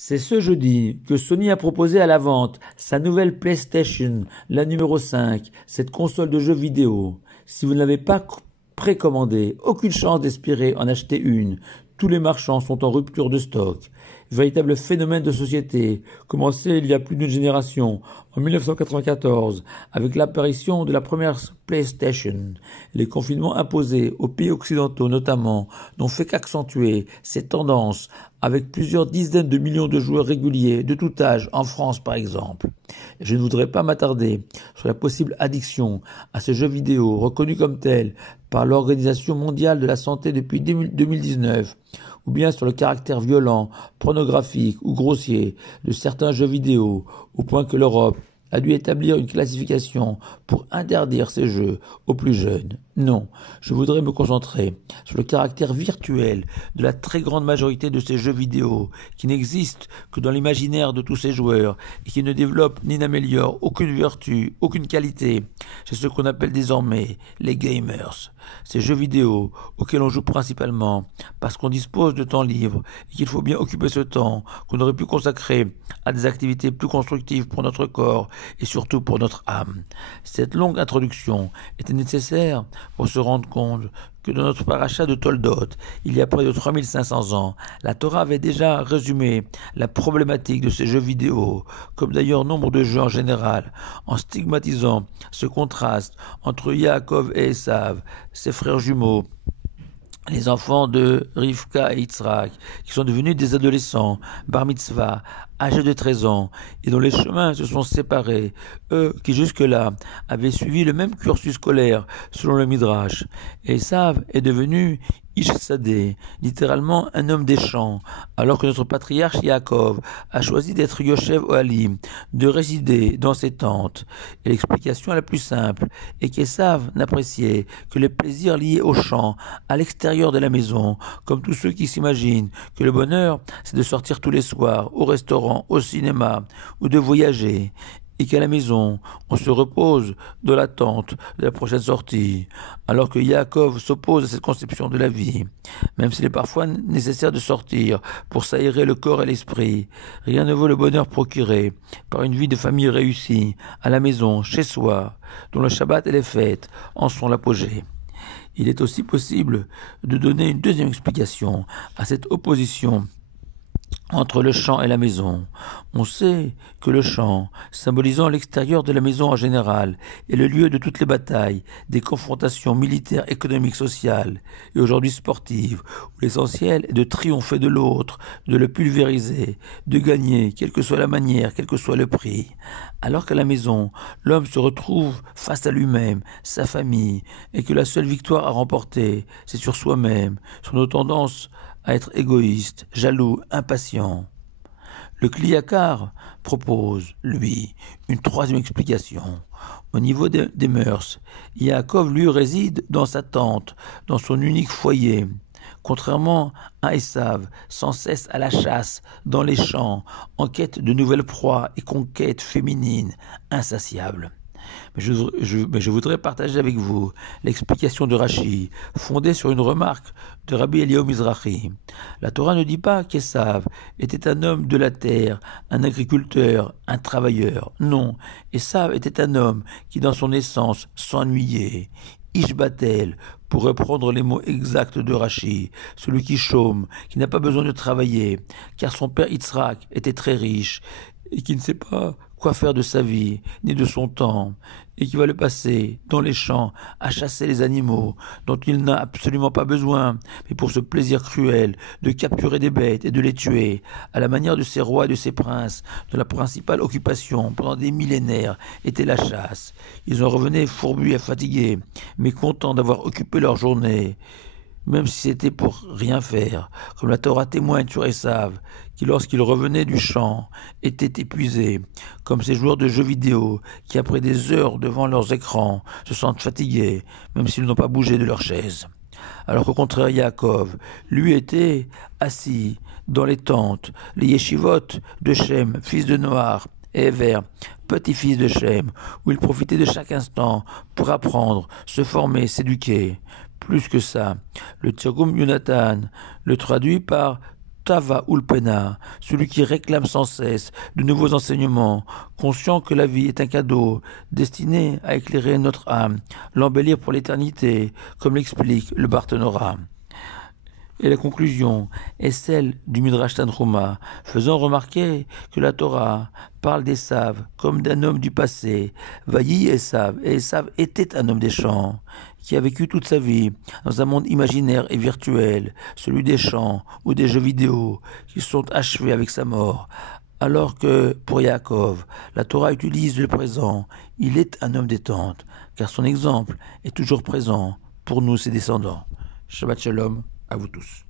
C'est ce jeudi que Sony a proposé à la vente sa nouvelle PlayStation, la numéro 5, cette console de jeux vidéo. Si vous ne l'avez pas précommandée, aucune chance d'espérer en acheter une. Tous les marchands sont en rupture de stock. Véritable phénomène de société, commencé il y a plus d'une génération, en 1994, avec l'apparition de la première PlayStation. Les confinements imposés aux pays occidentaux notamment n'ont fait qu'accentuer ces tendances, avec plusieurs dizaines de millions de joueurs réguliers de tout âge, en France par exemple. Je ne voudrais pas m'attarder sur la possible addiction à ces jeux vidéo reconnus comme tels par l'Organisation mondiale de la santé depuis 2019, ou bien sur le caractère violent, pornographique ou grossier de certains jeux vidéo, au point que l'Europe a dû établir une classification pour interdire ces jeux aux plus jeunes. Non, je voudrais me concentrer sur le caractère virtuel de la très grande majorité de ces jeux vidéo qui n'existent que dans l'imaginaire de tous ces joueurs et qui ne développent ni n'améliorent aucune vertu, aucune qualité. C'est ce qu'on appelle désormais les gamers. Ces jeux vidéo auxquels on joue principalement parce qu'on dispose de temps libre et qu'il faut bien occuper ce temps qu'on aurait pu consacrer à des activités plus constructives pour notre corps et surtout pour notre âme. Cette longue introduction était nécessaire pour se rendre compte que dans notre paracha de Toldot, il y a près de 3500 ans, la Torah avait déjà résumé la problématique de ces jeux vidéo, comme d'ailleurs nombre de jeux en général, en stigmatisant ce contraste entre Yaakov et Esav, ses frères jumeaux, les enfants de Rivka et Yitzhak, qui sont devenus des adolescents, bar mitzvah, âgés de 13 ans, et dont les chemins se sont séparés, eux qui jusque-là avaient suivi le même cursus scolaire selon le Midrash. Et Esav est devenu Ish Sadeh, littéralement un homme des champs, alors que notre patriarche Yaakov a choisi d'être Yoshev Ohalim, de résider dans ses tentes. Et l'explication la plus simple est qu'Esav n'appréciait que les plaisirs liés au champ, à l'extérieur de la maison, comme tous ceux qui s'imaginent que le bonheur, c'est de sortir tous les soirs, au restaurant, au cinéma, ou de voyager, et qu'à la maison, on se repose dans l'attente de la prochaine sortie, alors que Yaakov s'oppose à cette conception de la vie. Même s'il est parfois nécessaire de sortir pour s'aérer le corps et l'esprit, rien ne vaut le bonheur procuré par une vie de famille réussie, à la maison, chez soi, dont le Shabbat et les fêtes en sont l'apogée. Il est aussi possible de donner une deuxième explication à cette opposition entre le champ et la maison. On sait que le champ, symbolisant l'extérieur de la maison en général, est le lieu de toutes les batailles, des confrontations militaires, économiques, sociales, et aujourd'hui sportives, où l'essentiel est de triompher de l'autre, de le pulvériser, de gagner, quelle que soit la manière, quel que soit le prix. Alors qu'à la maison, l'homme se retrouve face à lui-même, sa famille, et que la seule victoire à remporter, c'est sur soi-même, sur nos tendances à être égoïste, jaloux, impatient. Le Kliyakar propose, lui, une troisième explication. Au niveau des mœurs, Yaakov, lui, réside dans sa tente, dans son unique foyer. Contrairement à Esav, sans cesse à la chasse, dans les champs, en quête de nouvelles proies et conquêtes féminines insatiables. Mais je voudrais partager avec vous l'explication de Rashi, fondée sur une remarque de Rabbi Eliyahu Mizrahi. La Torah ne dit pas qu'Esav était un homme de la terre, un agriculteur, un travailleur. Non, Esav était un homme qui, dans son essence, s'ennuyait. Ishbatel, pour reprendre les mots exacts de Rashi, celui qui chôme, qui n'a pas besoin de travailler, car son père Yitzhak était très riche et qui ne sait pas quoi faire de sa vie, ni de son temps, et qui va le passer dans les champs à chasser les animaux dont il n'a absolument pas besoin, mais pour ce plaisir cruel de capturer des bêtes et de les tuer, à la manière de ses rois et de ses princes, dont la principale occupation pendant des millénaires était la chasse. Ils en revenaient fourbus et fatigués, mais contents d'avoir occupé leur journée, même si c'était pour rien faire, comme la Torah témoigne sur Esav, qui lorsqu'il revenait du champ, était épuisé, comme ces joueurs de jeux vidéo, qui après des heures devant leurs écrans, se sentent fatigués, même s'ils n'ont pas bougé de leur chaise. Alors qu'au contraire, Yaakov, lui était assis dans les tentes, les yeshivot de Shem, fils de Noach, et Ever, petit-fils de Shem, où il profitait de chaque instant pour apprendre, se former, s'éduquer. Plus que ça, le Tirgum Yonatan le traduit par Tava Ulpena, celui qui réclame sans cesse de nouveaux enseignements, conscient que la vie est un cadeau, destiné à éclairer notre âme, l'embellir pour l'éternité, comme l'explique le Barthénora. Et la conclusion est celle du Midrash Tanhuma, faisant remarquer que la Torah parle d'Esav comme d'un homme du passé. Vayi Esav, et Esav était un homme des champs, qui a vécu toute sa vie dans un monde imaginaire et virtuel, celui des champs ou des jeux vidéo, qui sont achevés avec sa mort. Alors que, pour Yaakov, la Torah utilise le présent, il est un homme des tentes, car son exemple est toujours présent pour nous, ses descendants. Shabbat Shalom à vous tous.